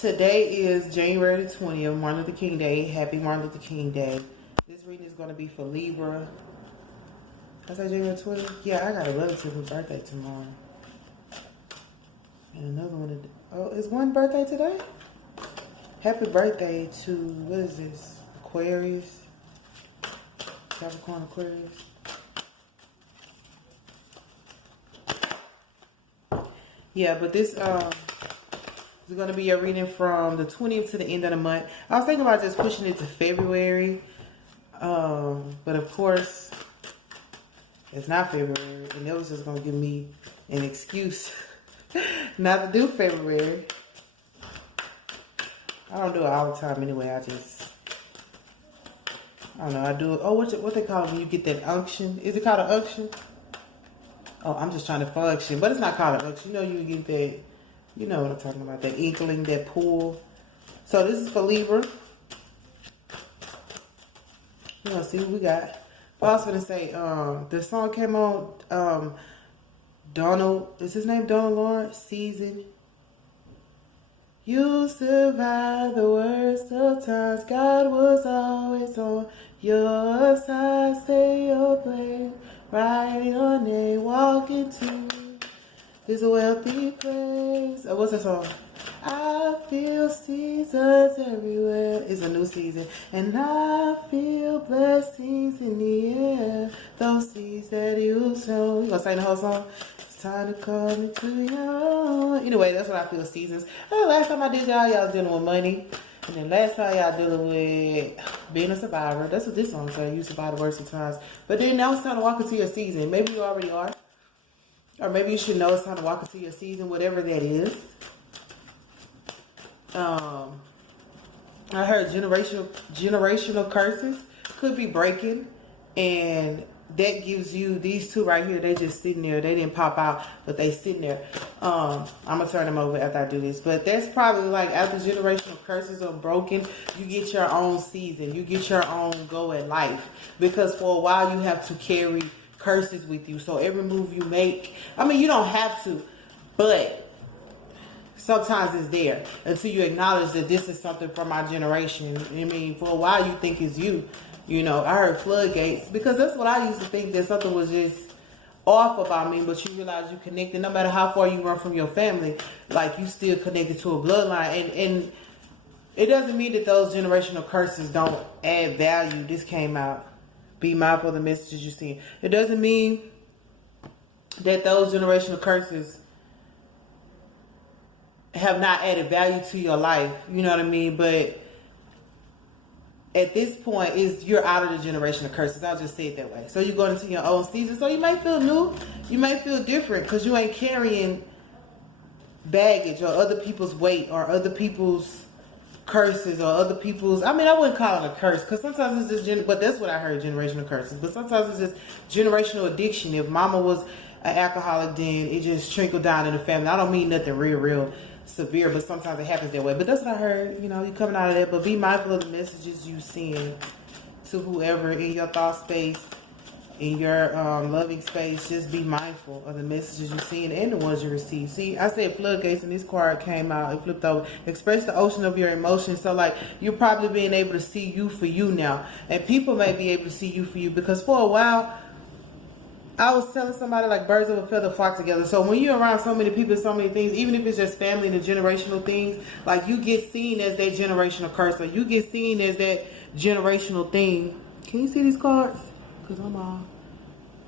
Today is January the 20th, Martin Luther King Day. Happy Martin Luther King Day. This reading is going to be for Libra. I say January 20th? Yeah, I got a relative whose birthday tomorrow. And another one. Oh, is one birthday today? Happy birthday to, what is this? Aquarius? Capricorn Aquarius? Yeah, but this is going to be a reading from the 20th to the end of the month. I was thinking about just pushing it to February. But of course, it's not February. And that was just going to give me an excuse not to do February. I don't do it all the time anyway. I don't know. I do it. Oh, what they call it when you get that unction? Is it called an unction? Oh, I'm just trying to function. But it's not called an unction. You know, you get that, you know what I'm talking about, that inkling, that pull. So this is for Libra. You know, see what we got. But I was going to say, the song came on, Donald, is his name Donald Lawrence? Season. You survived the worst of times. God was always on your side. Say your place, write your name, walk into this wealthy place. Oh, what's that song? I feel seasons everywhere. It's a new season. And I feel blessings in the air. Those seeds that you sow. You gonna sing the whole song? It's time to come into your own. Anyway, that's what I feel seasons. Oh, last time I did y'all was dealing with money. And then last time y'all dealing with being a survivor. That's what this song says. You survive the worst of times. But then now it's time to walk into your season. Maybe you already are. Or maybe you should know it's time to walk into your season, whatever that is. I heard generational curses could be breaking, and that gives you these two right here. They just sitting there. They didn't pop out, but they sitting there. I'm gonna turn them over after I do this. But that's probably like after generational curses are broken, you get your own season. You get your own go at life, because for a while you have to carry curses with you. So every move you make, I mean, you don't have to, but sometimes it's there until you acknowledge that this is something from my generation. I mean, for a while you think it's you. You know, I heard floodgates, because that's what I used to think, that something was just off about me, but you realize you connected. No matter how far you run from your family, like, you still connected to a bloodline. And it doesn't mean that those generational curses don't add value. This came out. Be mindful of the messages you see. It doesn't mean that those generational curses have not added value to your life. You know what I mean? But at this point, you're out of the generational curses. I'll just say it that way. So you're going into your own season. So you might feel new. You might feel different, because you ain't carrying baggage or other people's weight or other people's curses or other people's, I mean, I wouldn't call it a curse, because sometimes it's just, but that's what I heard, generational curses. But sometimes it's just generational addiction. If mama was an alcoholic, then it just trickled down in the family. I don't mean nothing real severe, but sometimes it happens that way. But that's what I heard. You know, you coming out of that. But be mindful of the messages you send to whoever in your thought space, in your loving space. Just be mindful of the messages you send and the ones you receive. See, I said floodgates, and this card came out. It flipped over. Express the ocean of your emotions. So, like, you're probably being able to see you for you now, and people may be able to see you for you, because for a while, I was telling somebody, like, birds of a feather flock together. So when you're around so many people, so many things, even if it's just family and the generational things, like, you get seen as that generational curse, or you get seen as that generational thing. Can you see these cards? Because I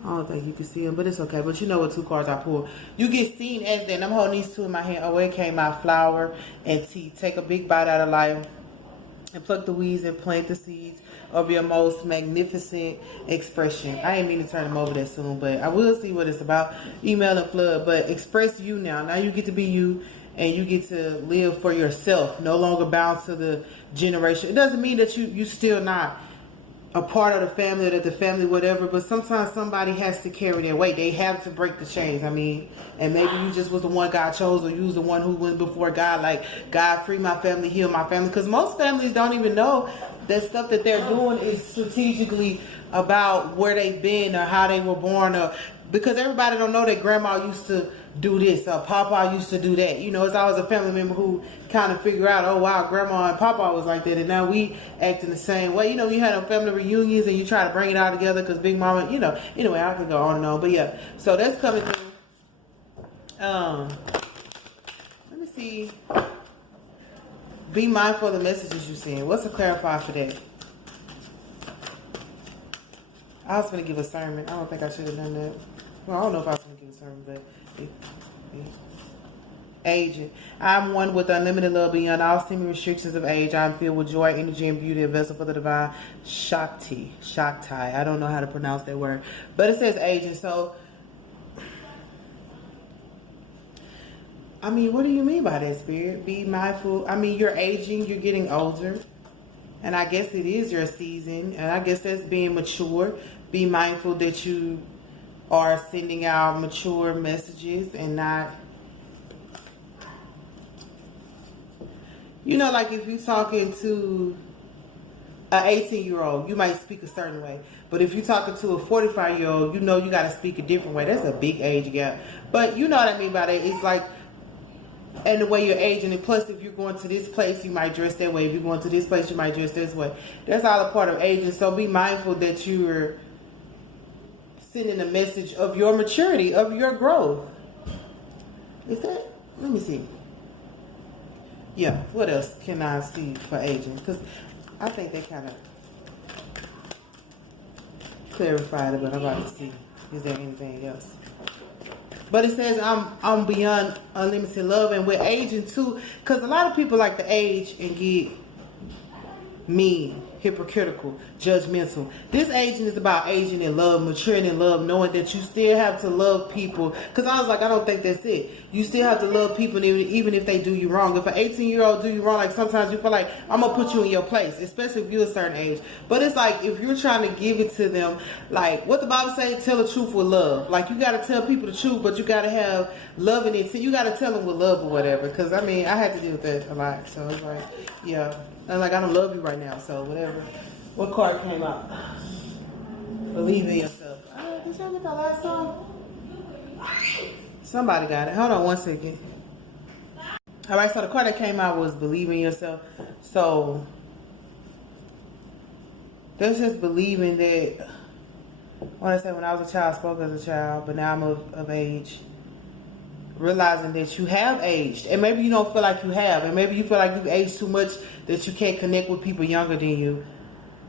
don't think you can see them, but it's okay. But you know what two cards I pulled. You get seen as that. And I'm holding these two in my hand. Oh, it came out flower and tea. Take a big bite out of life and pluck the weeds and plant the seeds of your most magnificent expression. I ain't mean to turn them over that soon, but I will see what it's about. Email and flood, but express you now. Now you get to be you, and you get to live for yourself. No longer bound to the generation. It doesn't mean that you still not a part of the family, or that the family whatever, but sometimes somebody has to carry their weight. They have to break the chains. I mean, and maybe you just was the one God chose, or you was the one who went before God, like, God, free my family, heal my family. Because most families don't even know that stuff that they're doing is strategically about where they've been or how they were born, or because everybody don't know that grandma used to do this, or Papa used to do that. You know, it's always a family member who kind of figure out, oh wow, Grandma and Papa was like that, and now we acting the same way. You know, you had on family reunions and you try to bring it all together because Big Mama, you know. Anyway, I could go on and on, but yeah. So that's coming through. Let me see. Be mindful of the messages you send. What's a clarifier for that? I was going to give a sermon. I don't think I should have done that. Well, I don't know if I was going to give a sermon, but aging. I'm one with unlimited love beyond all seeming restrictions of age. I'm filled with joy, energy, and beauty, a vessel for the divine Shakti. I don't know how to pronounce that word. But it says aging. So, I mean, what do you mean by that, Spirit? Be mindful. I mean, you're aging. You're getting older. And I guess it is your season. And I guess that's being mature. Be mindful that you are sending out mature messages and not... You know, like if you're talking to an 18-year-old, you might speak a certain way. But if you're talking to a 45-year-old, you know you got to speak a different way. That's a big age gap. But you know what I mean by that. It's like, and the way you're aging. And plus, if you're going to this place, you might dress that way. If you're going to this place, you might dress this way. That's all a part of aging. So be mindful that you're sending a message of your maturity, of your growth. Is that? Let me see. Yeah, what else can I see for aging? Because I think they kind of clarified it, but I'm about to see. Is there anything else? But it says I'm beyond unlimited love, and we're aging too. Because a lot of people like to age and get mean, hypocritical, judgmental. This aging is about aging in love, maturing in love, knowing that you still have to love people. Because I was like, I don't think that's it. You still have to love people even if they do you wrong. If an 18-year-old do you wrong, like sometimes you feel like, I'm going to put you in your place, especially if you're a certain age. But it's like, if you're trying to give it to them, like what the Bible says, tell the truth with love. Like you got to tell people the truth, but you got to have love in it. So you got to tell them with love or whatever. Because I mean, I had to deal with that a lot. So it's like, yeah. I'm like, I don't love you right now, so whatever. What card came out? Believe in yourself. Did y'all get that last song? Somebody got it. Hold on one second. All right, so the card that came out was Believe in Yourself. So that's just believing that, what I said, when I was a child, I spoke as a child, but now I'm of age. Realizing that you have aged, and maybe you don't feel like you have, and maybe you feel like you've aged too much that you can't connect with people younger than you,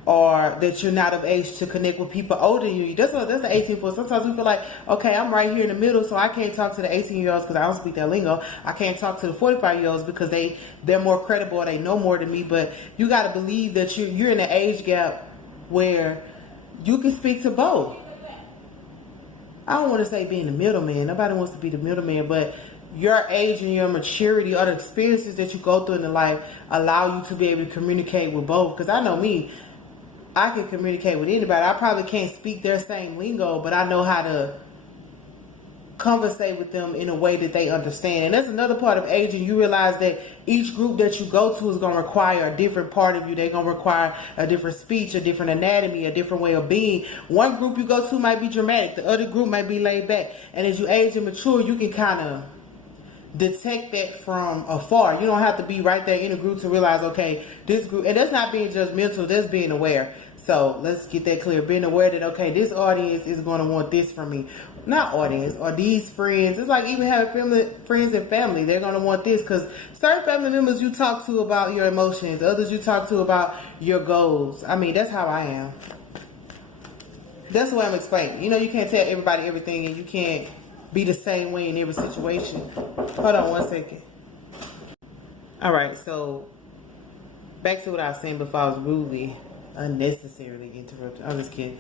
or that you're not of age to connect with people older than you. That's the 18 for. Sometimes we feel like, okay, I'm right here in the middle, so I can't talk to the 18-year-olds because I don't speak that lingo. I can't talk to the 45-year-olds because they're more credible, or they know more than me. But you got to believe that you're in an age gap where you can speak to both. I don't want to say being the middleman. Nobody wants to be the middleman, but your age and your maturity or the experiences that you go through in the life allow you to be able to communicate with both. Because I know me, I can communicate with anybody. I probably can't speak their same lingo, but I know how to conversate with them in a way that they understand. And that's another part of aging. You realize that each group that you go to is going to require a different part of you. They're going to require a different speech, a different anatomy, a different way of being. One group you go to might be dramatic. The other group might be laid back. And as you age and mature, you can kind of detect that from afar. You don't have to be right there in a group to realize, okay, this group, and that's not being judgmental, that's being aware. So let's get that clear. Being aware that, okay, this audience is going to want this from me. Not audience, or these friends. It's like even having friends and family. They're going to want this because certain family members you talk to about your emotions. Others you talk to about your goals. I mean, that's how I am. That's the way I'm explaining. You know, you can't tell everybody everything, and you can't be the same way in every situation. Hold on one second. All right, so back to what I was saying before I was rudely, unnecessarily interrupted. I'm just kidding.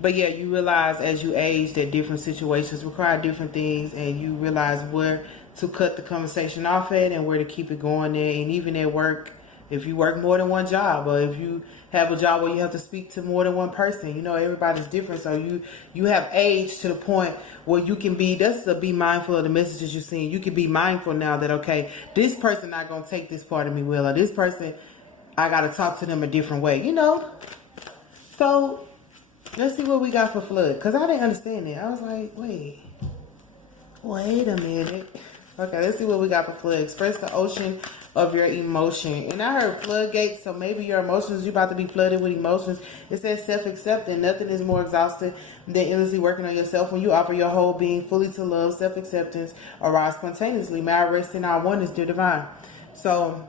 But yeah, you realize as you age that different situations require different things, and you realize where to cut the conversation off at and where to keep it going there. And even at work, if you work more than one job, or if you have a job where you have to speak to more than one person, you know, everybody's different. So you have aged to the point where you can be, that's to be mindful of the messages you're seeing. You can be mindful now that, okay, this person not going to take this part of me well, or this person, I got to talk to them a different way, you know. So let's see what we got for flood. Because I didn't understand it. I was like, wait. Wait a minute. Okay, let's see what we got for flood. Express the ocean of your emotion. And I heard floodgates, so maybe your emotions, you about to be flooded with emotions. It says self-accepting. Nothing is more exhausting than endlessly working on yourself. When you offer your whole being fully to love, self-acceptance arise spontaneously. May I rest in our oneness, dear divine. So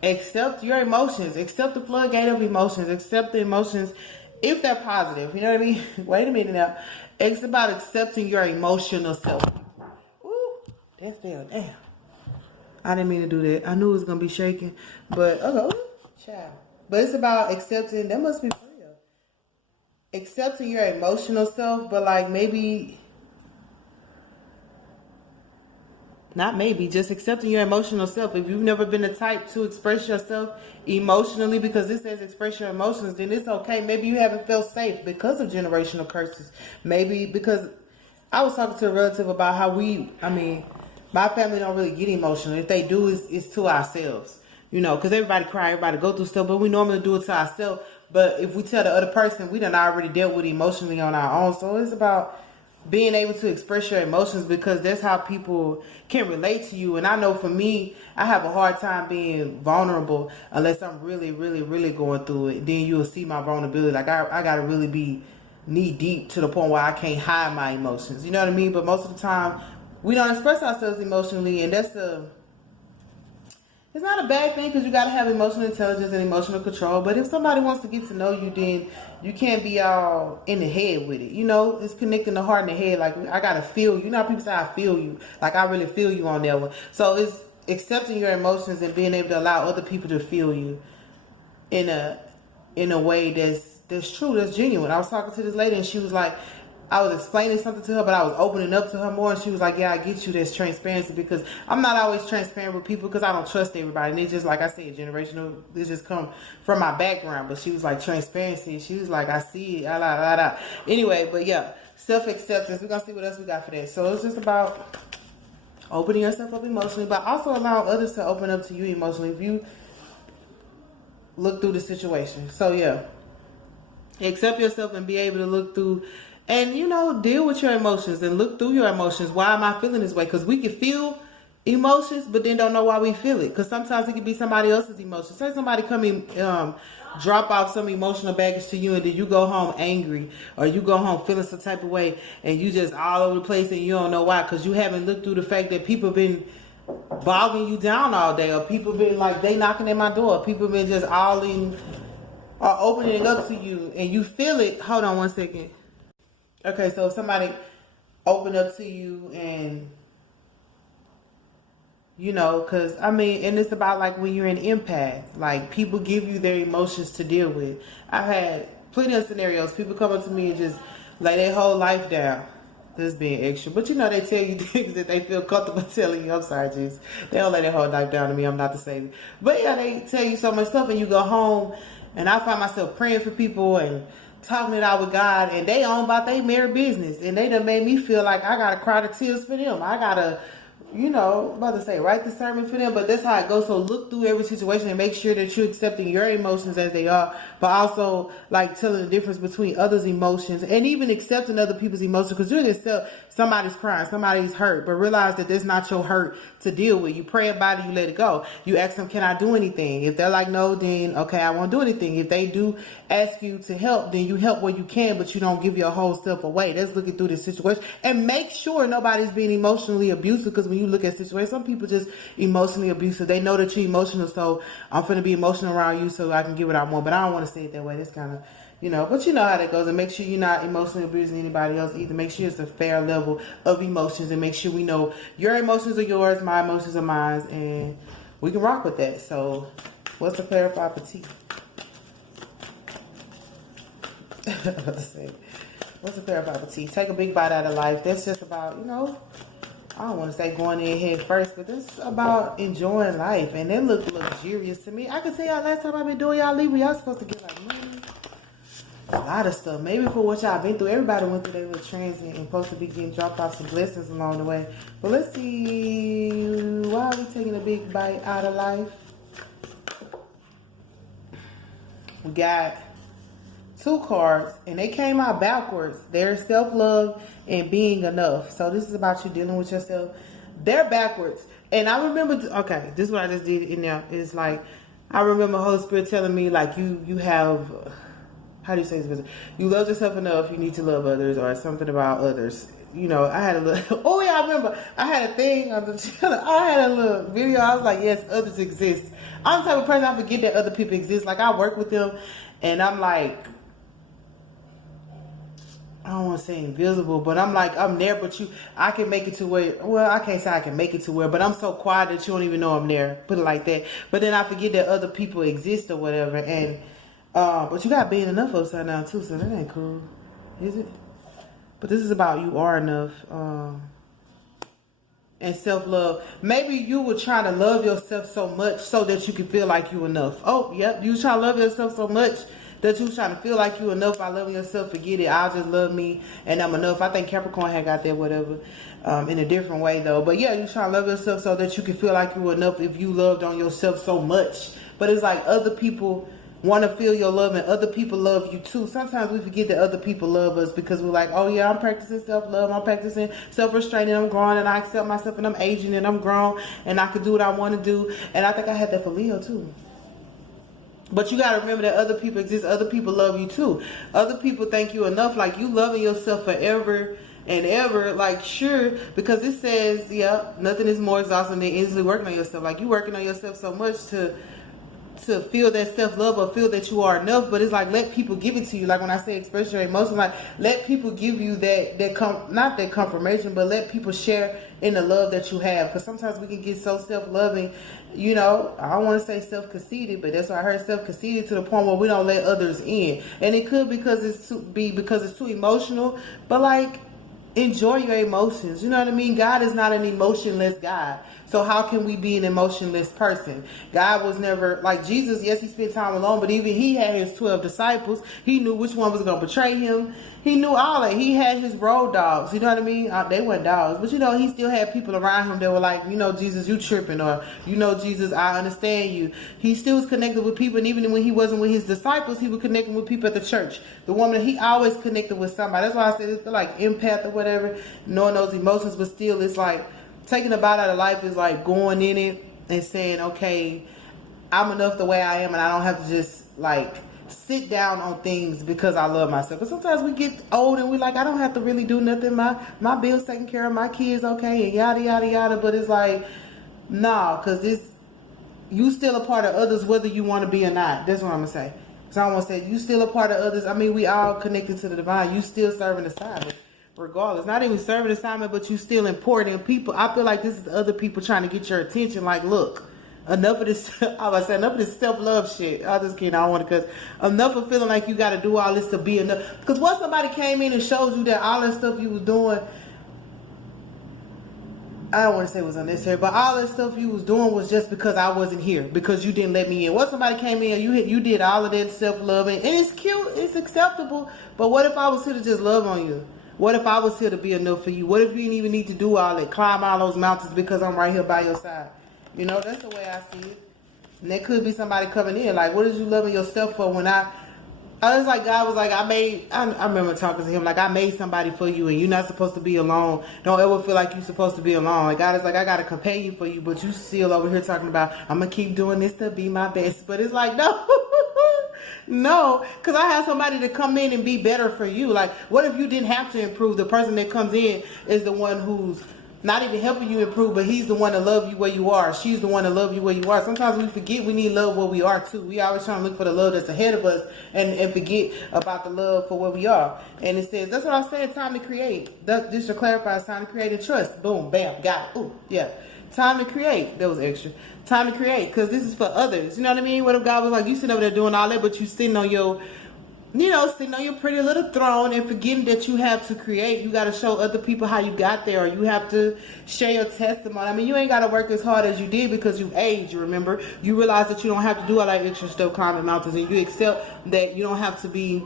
accept your emotions. Accept the floodgate of emotions. Accept the emotions if they're positive. You know what I mean? Wait a minute now. It's about accepting your emotional self. Ooh, that's still damn. I didn't mean to do that. I knew it was gonna be shaking, but okay, child. But it's about accepting. That must be real. Accepting your emotional self, but like maybe not maybe, just accepting your emotional self. If you've never been the type to express yourself emotionally, because it says express your emotions, then it's okay. Maybe you haven't felt safe because of generational curses. Maybe because I was talking to a relative about how my family don't really get emotional. If they do, it's to ourselves. You know, because everybody cry, everybody go through stuff, but we normally do it to ourselves. But if we tell the other person, we done already dealt with emotionally on our own. So it's about being able to express your emotions, because that's how people can relate to you. And I know for me, I have a hard time being vulnerable unless I'm really, really, really going through it. Then you'll see my vulnerability. Like I gotta really be knee deep to the point where I can't hide my emotions. You know what I mean? But most of the time, we don't express ourselves emotionally, and it's not a bad thing, because you got to have emotional intelligence and emotional control. But if somebody wants to get to know you, then you can't be all in the head with it. You know, it's connecting the heart and the head. Like, I got to feel you. You know how people say, I feel you. Like, I really feel you on that one. So it's accepting your emotions and being able to allow other people to feel you in a way that's true, that's genuine. I was talking to this lady, and she was like, I was explaining something to her, but I was opening up to her more, and she was like, yeah, I get you, that's transparency, because I'm not always transparent with people because I don't trust everybody. And it's just, like I said, generational, this just come from my background. But she was like, transparency. She was like, I see it. Anyway, but yeah, self-acceptance. We're going to see what else we got for that. So it's just about opening yourself up emotionally, but also allowing others to open up to you emotionally if you look through the situation. So yeah, accept yourself and be able to look through and, you know, deal with your emotions and look through your emotions. Why am I feeling this way? Because we can feel emotions, but then don't know why we feel it. Because sometimes it could be somebody else's emotions. Say somebody come in, drop off some emotional baggage to you, and then you go home angry, or you go home feeling some type of way, and you just all over the place, and you don't know why, because you haven't looked through the fact that people been bogging you down all day, or people been like, they knocking at my door, people been just all in, or opening it up to you, and you feel it. Hold on one second. Okay, so if somebody open up to you, and you know, because I mean, and it's about like when you're an empath, like people give you their emotions to deal with. I've had plenty of scenarios. People come up to me and just lay their whole life down. This being extra, but you know, they tell you things that they feel comfortable telling you. I'm sorry, Jesus. They don't lay their whole life down to me. I'm not the savior. But yeah, they tell you so much stuff, and you go home, and I find myself praying for people and talking it out with God, and they on about their married business, and they done made me feel like I gotta cry the tears for them. I gotta, you know, I'm about to say, write the sermon for them, but that's how it goes. So look through every situation and make sure that you're accepting your emotions as they are, but also like telling the difference between others' emotions and even accepting other people's emotions, because you just tell somebody's crying, somebody's hurt, but realize that that's not your hurt to deal with. You pray about it, you let it go. You ask them, can I do anything? If they're like, no, then okay, I won't do anything. If they do ask you to help, then you help where you can, but you don't give your whole self away. That's looking through the situation, and make sure nobody's being emotionally abusive, because when you look at situations, some people just emotionally abusive. They know that you're emotional, so I'm finna be emotional around you so I can get what I want. But I don't want to say it that way. That's kind of, you know, but you know how that goes. And make sure you're not emotionally abusing anybody else either. Make sure it's a fair level of emotions, and make sure we know your emotions are yours, my emotions are mine, and we can rock with that. So what's the clarify for tea? What's the clarify for tea? Take a big bite out of life. That's just about, you know, I don't want to say going in head first, but this is about enjoying life. And it looked luxurious to me. I can tell y'all last time I've been doing y'all Libra, y'all supposed to get like money, a lot of stuff. Maybe for what y'all been through, everybody went through their little transient and supposed to be getting dropped off some blessings along the way. But let's see, why are we taking a big bite out of life? We got two cards, and they came out backwards. They're self-love and being enough. So this is about you dealing with yourself. They're backwards. And I remember, okay, this is what I just did in there. It's like, I remember Holy Spirit telling me, like, you have, how do you say this? You love yourself enough, you need to love others, or something about others. You know, I had a little, oh yeah, I remember, I had a thing on the channel, I had a little video, I was like, yes, others exist. I'm the type of person, I forget that other people exist. Like, I work with them, and I'm like, I don't want to say invisible, but I'm like, I'm there, but I can make it to where, well, I can't say I can make it to where, but I'm so quiet that you don't even know I'm there, put it like that. But then I forget that other people exist or whatever, and, but you got being enough upside down too, so that ain't cool, is it? But this is about you are enough, and self-love. Maybe you were trying to love yourself so much so that you can feel like you enough. Oh, yep, you trying to love yourself so much that you trying to feel like you enough by loving yourself. Forget it. I'll just love me and I'm enough. I think Capricorn had got there, whatever, in a different way though. But yeah, you trying to love yourself so that you can feel like you're enough if you loved on yourself so much. But it's like other people want to feel your love and other people love you too. Sometimes we forget that other people love us because we're like, oh yeah, I'm practicing self-love, I'm practicing self-restraint, and I'm growing, and I accept myself, and I'm aging, and I'm grown, and I can do what I want to do. And I think I had that for Leo too. But you got to remember that other people exist. Other people love you too. Other people think you enough. Like, you loving yourself forever and ever. Like, sure, because it says, yeah, nothing is more exhausting than easily working on yourself. Like, you working on yourself so much to feel that self-love or feel that you are enough. But it's like, let people give it to you. Like when I say express your emotions, like, let people give you not that confirmation, but let people share in the love that you have. Because sometimes we can get so self-loving, you know, I don't want to say self-conceited, but that's why I heard self-conceited, to the point where we don't let others in. And it could because it's too emotional, but like, enjoy your emotions. You know what I mean? God is not an emotionless God. So how can we be an emotionless person? God was never, like Jesus, yes, he spent time alone, but even he had his 12 disciples. He knew which one was going to betray him. He knew all that. He had his road dogs. You know what I mean? They weren't dogs. But, you know, he still had people around him that were like, you know, Jesus, you tripping. Or, you know, Jesus, I understand you. He still was connected with people. And even when he wasn't with his disciples, he was connecting with people at the church. The woman, he always connected with somebody. That's why I said it's like empath or whatever, knowing those emotions. But still, it's like, taking a bite out of life is like going in it and saying, okay, I'm enough the way I am, and I don't have to just like sit down on things because I love myself. But sometimes we get old and we like, I don't have to really do nothing. My bills taken care of, my kids okay, and yada yada yada. But it's like, nah, because you still a part of others whether you want to be or not. That's what I'm gonna say. So I want to say, you still a part of others. I mean, we all connected to the divine. You still serving the assignment. Regardless, not even serving assignment, but you still important. People, I feel like this is other people trying to get your attention. Like, look, enough of this. I was saying, enough of this self-love shit. I just kidding. I don't want to, because enough of feeling like you got to do all this to be enough. Because once somebody came in and showed you that all that stuff you was doing, I don't want to say it was unnecessary, but all that stuff you was doing was just because I wasn't here, because you didn't let me in. Once somebody came in, you did all of that self-loving, and it's cute, it's acceptable. But what if I was here to just love on you? What if I was here to be enough for you? What if you didn't even need to do all that, climb all those mountains, because I'm right here by your side? You know, that's the way I see it. And there could be somebody coming in, like, what is you loving yourself for? When I was like, God was like, I remember talking to him, like, I made somebody for you, and you're not supposed to be alone. Don't ever feel like you're supposed to be alone. Like, God is like, I got a companion for you, but you still over here talking about, I'm going to keep doing this to be my best. But it's like, no. No, because I have somebody to come in and be better for you. Like, what if you didn't have to improve? The person that comes in is the one who's not even helping you improve, but he's the one to love you where you are. She's the one to love you where you are. Sometimes we forget we need love where we are too. We always trying to look for the love that's ahead of us and forget about the love for where we are. And it says, that's what I said, time to create. Just to clarify, it's time to create and trust. Boom, bam, got it. Ooh, yeah. Time to create. That was extra. Time to create, because this is for others. You know what I mean? What if God was like, you sitting over there doing all that, but you sitting on your, sitting on your pretty little throne and forgetting that you have to create. You got to show other people how you got there, or you have to share your testimony. I mean, you ain't got to work as hard as you did because you aged, you remember? You realize that you don't have to do all that extra stuff climbing mountains, and you accept that you don't have to be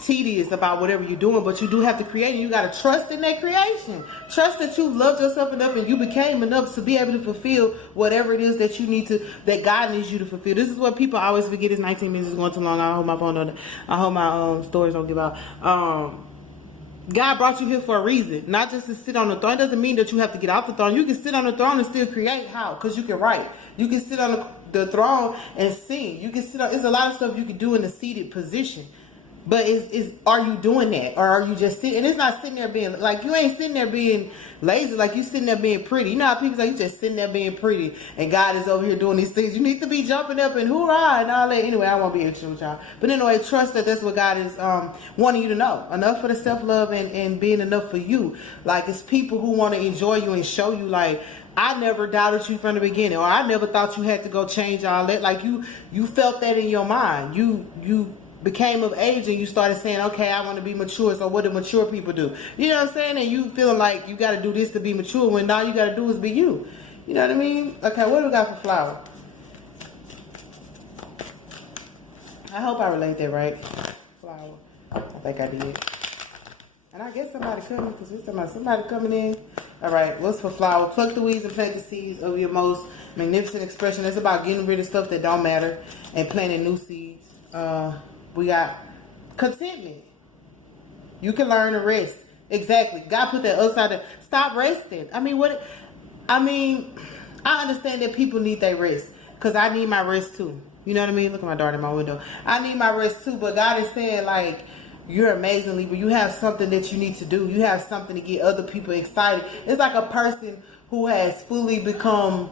tedious about whatever you're doing, but you do have to create, and you got to trust in that creation. Trust that you've loved yourself enough and you became enough to be able to fulfill whatever it is that you need to, that God needs you to fulfill. This is what people always forget. Is 19 minutes is going too long. I hope my phone don't, I hope my stories don't give out. God brought you here for a reason, not just to sit on the throne. It doesn't mean that you have to get off the throne. You can sit on the throne and still create. How? Because you can write. You can sit on the throne and sing. You can sit on, there's a lot of stuff you can do in a seated position. But are you doing that? Or are you just sitting? And it's not sitting there being, like, you ain't sitting there being lazy. Like, you sitting there being pretty. You know how people say, you just sitting there being pretty and God is over here doing these things. You need to be jumping up and hoorah and all that. Anyway, I won't be extra with y'all. But anyway, trust that that's what God is wanting you to know. Enough for the self-love and being enough for you. Like, it's people who want to enjoy you and show you, like, I never doubted you from the beginning, or I never thought you had to go change all that. Like, you felt that in your mind. You became of age and you started saying, okay, I want to be mature. So what do mature people do? You know what I'm saying? And you feeling like you got to do this to be mature when all you got to do is be you. You know what I mean? Okay, what do we got for flower? I hope I relate that right. Flower. I think I did. And I guess somebody coming, because there's somebody coming in. All right, what's for flower? Pluck the weeds and plant the seeds of your most magnificent expression. It's about getting rid of stuff that don't matter and planting new seeds. We got contentment. You can learn to rest. Exactly. God put that upside down. Stop resting. I understand that people need their rest, because I need my rest too. You know what I mean? Look at my daughter in my window. I need my rest too, but God is saying, like, you're amazing, Libra. You have something that you need to do. You have something to get other people excited. It's like a person who has fully become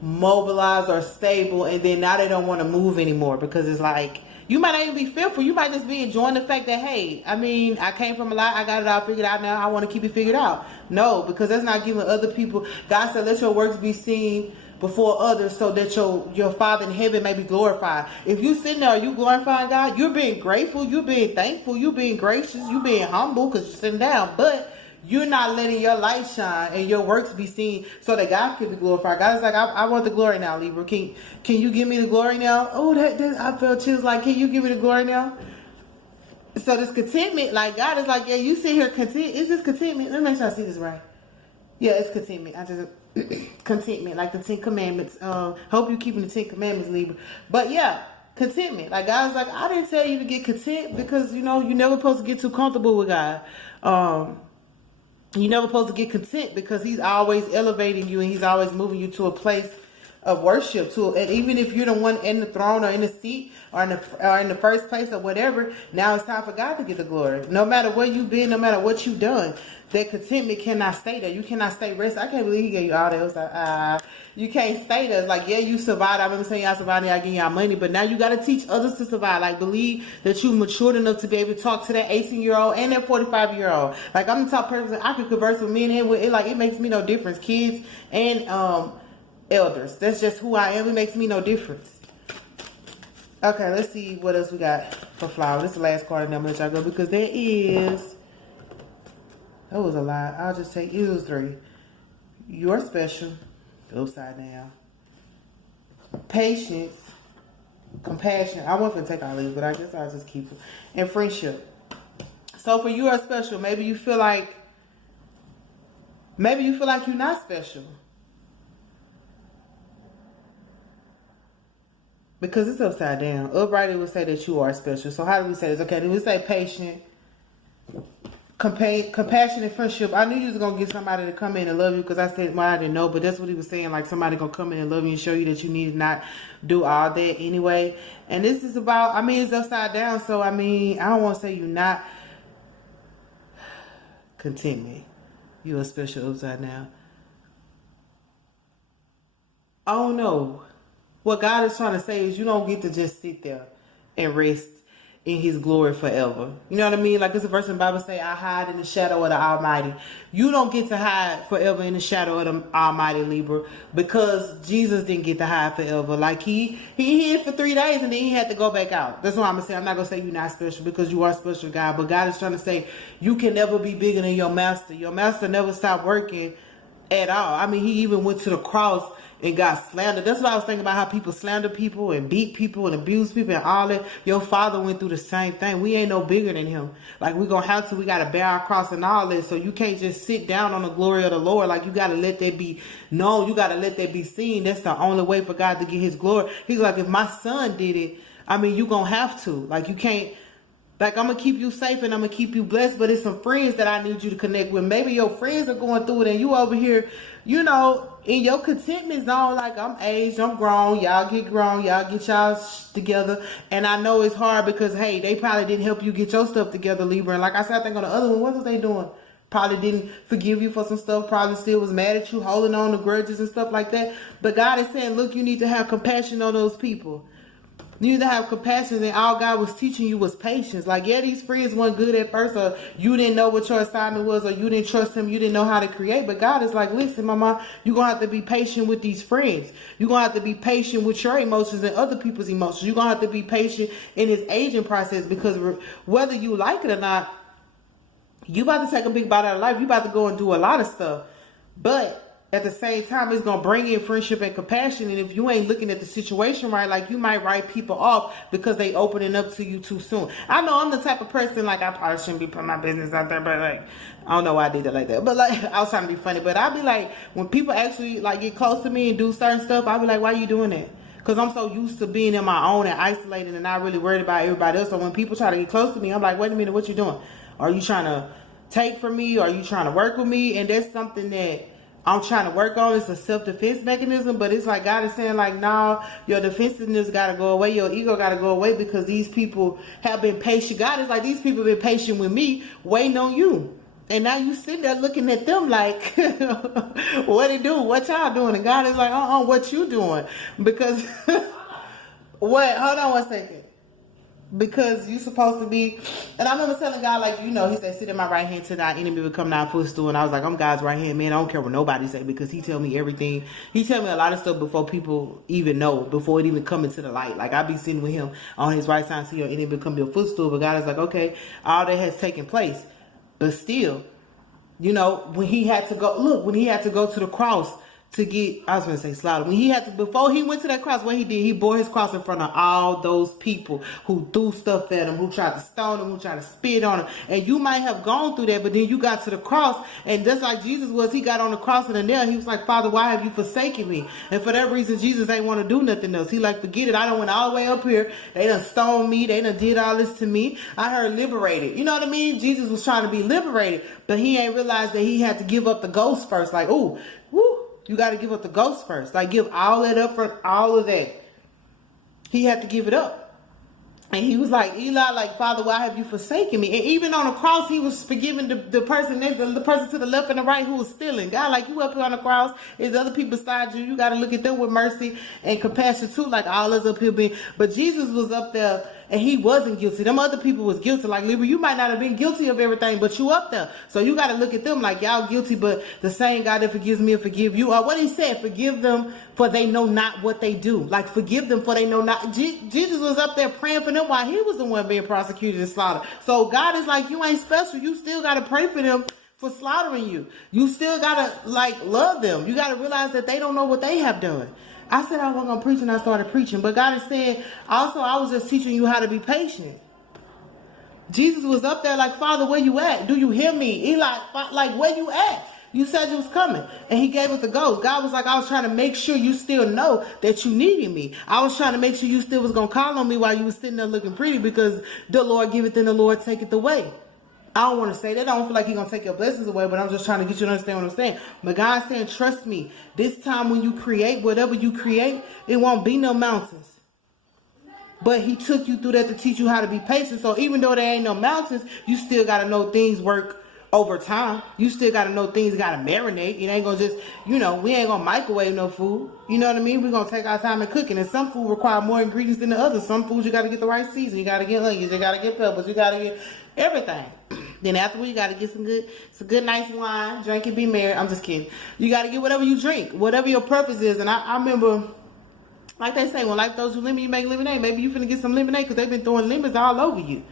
mobilized or stable, and then now they don't want to move anymore, because it's like, you might not even be fearful. You might just be enjoying the fact that, hey, I came from a lot. I got it all figured out now. I want to keep it figured out. No, because that's not giving other people. God said, let your works be seen before others, so that your Father in heaven may be glorified. If you sitting there, you glorifying God, you're being grateful, you're being thankful, you're being gracious, you're being humble because you're sitting down. But you're not letting your light shine and your works be seen so that God can be glorified. God is like, I want the glory now, Libra. Can you give me the glory now? Oh, that I felt chills. Like, can you give me the glory now? So this contentment, like, God is like, yeah, you sit here content. Is this contentment? Let me make sure I see this right. Yeah, it's contentment. I just contentment, like the 10 Commandments. Hope you keeping the 10 Commandments, Libra. But yeah, contentment. Like, God's like, I didn't tell you to get content, because you're never supposed to get too comfortable with God. You're never supposed to get content, because he's always elevating you and he's always moving you to a place of worship. And even if you're the one in the throne or in the seat or in the first place or whatever, now it's time for God to get the glory. No matter where you've been, no matter what you've done, that contentment cannot stay there. You cannot stay rest. I can't believe he gave you all that. You can't stay there. It's like, yeah, you survived. I remember saying y'all survived, y'all getting y'all money, but now you got to teach others to survive. Like, believe that you matured enough to be able to talk to that 18-year-old and that 45-year-old. Like, I'm the top person. I could converse with men and him. It makes me no difference. Kids and elders. That's just who I am. It makes me no difference. Okay, let's see what else we got for flower. This is the last card number that y'all go, because there is, that was a lot. I'll just take, it was 3. You're special. Upside down. Patience. Compassion. I wasn't going to take all these, but I guess I'll just keep them. And friendship. So for you are special. Maybe you feel like you're not special, because it's upside down. Upright, it would say that you are special. So how do we say this? Okay, then we say patient, compassion, and friendship. I knew you was going to get somebody to come in and love you, because I said, well, I didn't know, but that's what he was saying. Like, somebody going to come in and love you and show you that you need to not do all that anyway. And this is about, it's upside down. So, I don't want to say you're not contentment. You're a special upside down. Oh, no. What God is trying to say is you don't get to just sit there and rest in his glory forever. You know what I mean? Like, it's a verse in the Bible say, I hide in the shadow of the Almighty. You don't get to hide forever in the shadow of the Almighty, Libra, because Jesus didn't get to hide forever. Like, he hid for 3 days and then he had to go back out. That's what I'm going to say. I'm not going to say you're not special, because you are special, God. But God is trying to say you can never be bigger than your master. Your master never stopped working at all. He even went to the cross and got slandered. That's what I was thinking about, how people slander people and beat people and abuse people and all that. Your father went through the same thing. We ain't no bigger than him. Like, we gonna have to, we gotta bear our cross and all that. So you can't just sit down on the glory of the Lord. Like, you gotta let that be known. You gotta let that be seen. That's the only way for God to get his glory. He's like, if my son did it, I mean, you gonna have to. Like, you can't. Like, I'm going to keep you safe and I'm going to keep you blessed, but it's some friends that I need you to connect with. Maybe your friends are going through it and you over here, you know, in your contentment zone, like, I'm aged, I'm grown, y'all get grown, y'all get y'all together. And I know it's hard because, hey, they probably didn't help you get your stuff together, Libra. And like I said, I think on the other one, what was they doing? Probably didn't forgive you for some stuff, probably still was mad at you, holding on to grudges and stuff like that. But God is saying, look, you need to have compassion on those people. You need to have compassion, and all God was teaching you was patience. Like, yeah, these friends weren't good at first, or you didn't know what your assignment was, or you didn't trust him, you didn't know how to create. But God is like, listen, mama, you're going to have to be patient with these friends. You're going to have to be patient with your emotions and other people's emotions. You're going to have to be patient in his aging process, because whether you like it or not, you about to take a big bite out of life. You about to go and do a lot of stuff. But at the same time, it's going to bring in friendship and compassion. And if you ain't looking at the situation right, like, you might write people off because they opening up to you too soon. I know I'm the type of person, like, I probably shouldn't be putting my business out there, but, like, I don't know why I did that like that. But, like, I was trying to be funny. But I'll be like, when people actually, like, get close to me and do certain stuff, I'll be like, why are you doing that? Because I'm so used to being in my own and isolated and not really worried about everybody else. So when people try to get close to me, I'm like, wait a minute, what you doing? Are you trying to take from me? Are you trying to work with me? And that's something that I'm trying to work on. It's a self-defense mechanism, but it's like God is saying, like, nah, your defensiveness got to go away. Your ego got to go away, because these people have been patient. God is like, these people have been patient with me, waiting on you. And now you sitting there looking at them like, what it do? What y'all doing? And God is like, what you doing? Because, what? Hold on one second. Because you supposed to be, and I remember telling God, like, you know, he said, sit in my right hand till thy enemy become thy footstool. And I was like, I'm God's right hand, man. I don't care what nobody say, because he tell me everything. He tell me a lot of stuff before people even know, before it even come into the light. Like, I be sitting with him on his right side till your enemy become your footstool. But God is like, okay, all that has taken place. But still, you know, when he had to go, look, when he had to go to the cross to get, I was going to say slaughter. When he had to, before he went to that cross, what he did, he bore his cross in front of all those people who threw stuff at him, who tried to stone him, who tried to spit on him. And you might have gone through that, but then you got to the cross, and just like Jesus was, he got on the cross and the nail. He was like, Father, why have you forsaken me? And for that reason, Jesus ain't want to do nothing else. He like, forget it. I done went all the way up here. They done stoned me. They done did all this to me. I heard liberated. You know what I mean? Jesus was trying to be liberated, but he ain't realized that he had to give up the ghost first. Like, ooh, woo. You got to give up the ghost first. Like, give all that up for all of that. He had to give it up. And he was like, Eli, like, Father, why have you forsaken me? And even on the cross, he was forgiving the person next, the person to the left and the right who was stealing. God, like, you up here on the cross, there's other people beside you. You got to look at them with mercy and compassion too, like all us up here being. But Jesus was up there, and he wasn't guilty. Them other people was guilty. Like, Libra, you might not have been guilty of everything, but you up there. So you got to look at them like, y'all guilty, but the same God that forgives me will forgive you. Or what he said, forgive them for they know not what they do. Like, forgive them for they know not. Jesus was up there praying for them while he was the one being prosecuted and slaughtered. So God is like, you ain't special. You still got to pray for them for slaughtering you. You still got to, like, love them. You got to realize that they don't know what they have done. I said I wasn't going to preach, and I started preaching. But God is saying, also, I was just teaching you how to be patient. Jesus was up there like, Father, where you at? Do you hear me? Eli, like, where you at? You said you was coming. And he gave us the ghost. God was like, I was trying to make sure you still know that you needed me. I was trying to make sure you still was going to call on me while you was sitting there looking pretty, because the Lord giveth and the Lord taketh away. I don't want to say that. I don't feel like he's going to take your blessings away, but I'm just trying to get you to understand what I'm saying. But God's saying, trust me, this time when you create, whatever you create, it won't be no mountains. But he took you through that to teach you how to be patient. So even though there ain't no mountains, you still got to know things work over time. You still got to know things got to marinate. It ain't going to just, you know, we ain't going to microwave no food. You know what I mean? We're going to take our time in cooking. And some food require more ingredients than the others. Some foods you got to get the right season. You got to get onions. You got to get peppers. You got to get everything. Then afterwards, you got to get some good nice wine. Drink and be merry. I'm just kidding. You got to get whatever you drink, whatever your purpose is. And I remember, like they say, when life throws you lemon, you make lemonade. Maybe you finna get some lemonade, because they've been throwing lemons all over you.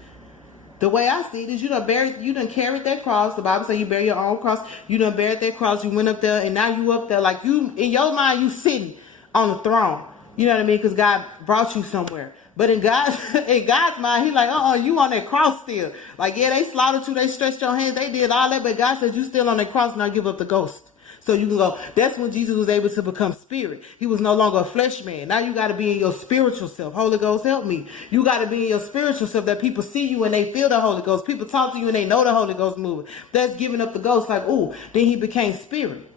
The way I see it is you done carried that cross. The Bible says you bear your own cross. You done buried that cross. You went up there, and now you up there like you, in your mind, you sitting on the throne. You know what I mean? Because God brought you somewhere. But in God's mind, he like, you on that cross still. Like, yeah, they slaughtered you. They stretched your hands. They did all that. But God said, you still on that cross. Now give up the ghost. So you can go. That's when Jesus was able to become spirit. He was no longer a flesh man. Now you got to be in your spiritual self. Holy Ghost, help me. You got to be in your spiritual self that people see you and they feel the Holy Ghost. People talk to you and they know the Holy Ghost moving. That's giving up the ghost. Like, ooh, then he became spirit.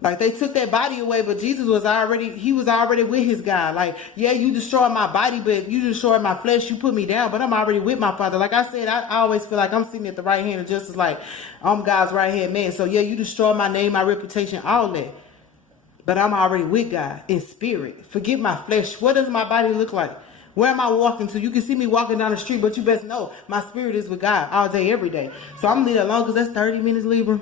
Like, they took that body away, but Jesus was already with his God. Like, yeah, you destroyed my body, but you destroyed my flesh. You put me down, but I'm already with my Father. Like I said, I always feel like I'm sitting at the right hand of justice, like I'm God's right hand man. So yeah, you destroyed my name, my reputation, all that. But I'm already with God in spirit. Forget my flesh. What does my body look like? Where am I walking to? You can see me walking down the street, but you best know my spirit is with God all day, every day. So I'm leaving it alone because that's 30 minutes, Libra.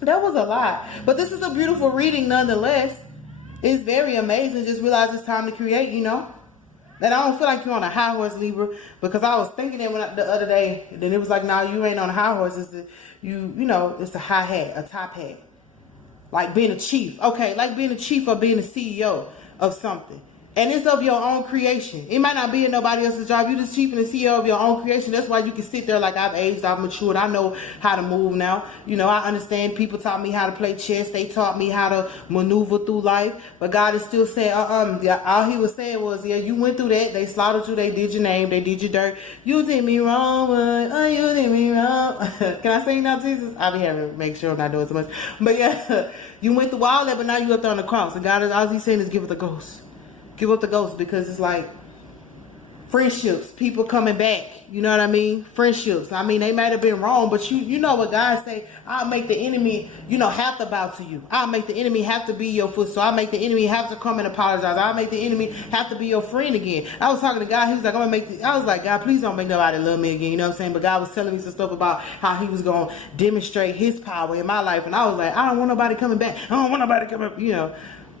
That was a lot. But this is a beautiful reading nonetheless. It's very amazing. Just realize it's time to create, you know. And I don't feel like you're on a high horse, Libra, because I was thinking that the other day, then it was like, no, you ain't on a high horse. It's it's a high hat, a top hat. Like being a chief. Okay, like being a chief or being a CEO of something. And it's of your own creation. It might not be in nobody else's job. You're the chief and the CEO of your own creation. That's why you can sit there like, I've aged, I've matured. I know how to move now. You know, I understand. People taught me how to play chess. They taught me how to maneuver through life. But God is still saying, all he was saying was, yeah, you went through that. They slaughtered you. They did your name. They did your dirt. You did me wrong, but you did me wrong. Can I sing now, Jesus? I'll be having to make sure I'm not doing so much. But yeah, you went through all that, but now you up there on the cross. And God, all he's saying is give it the ghost. Give up the ghost, because it's like friendships, people coming back. You know what I mean? Friendships. I mean, they might have been wrong, but you know what God say? I'll make the enemy, have to bow to you. I'll make the enemy have to be your foot. So I'll make the enemy have to come and apologize. I'll make the enemy have to be your friend again. I was talking to God. He was like, I was like, God, please don't make nobody love me again. You know what I'm saying? But God was telling me some stuff about how he was going to demonstrate his power in my life. And I was like, I don't want nobody coming back. I don't want nobody coming,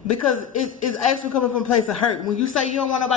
because it's actually coming from a place of hurt. When you say you don't want nobody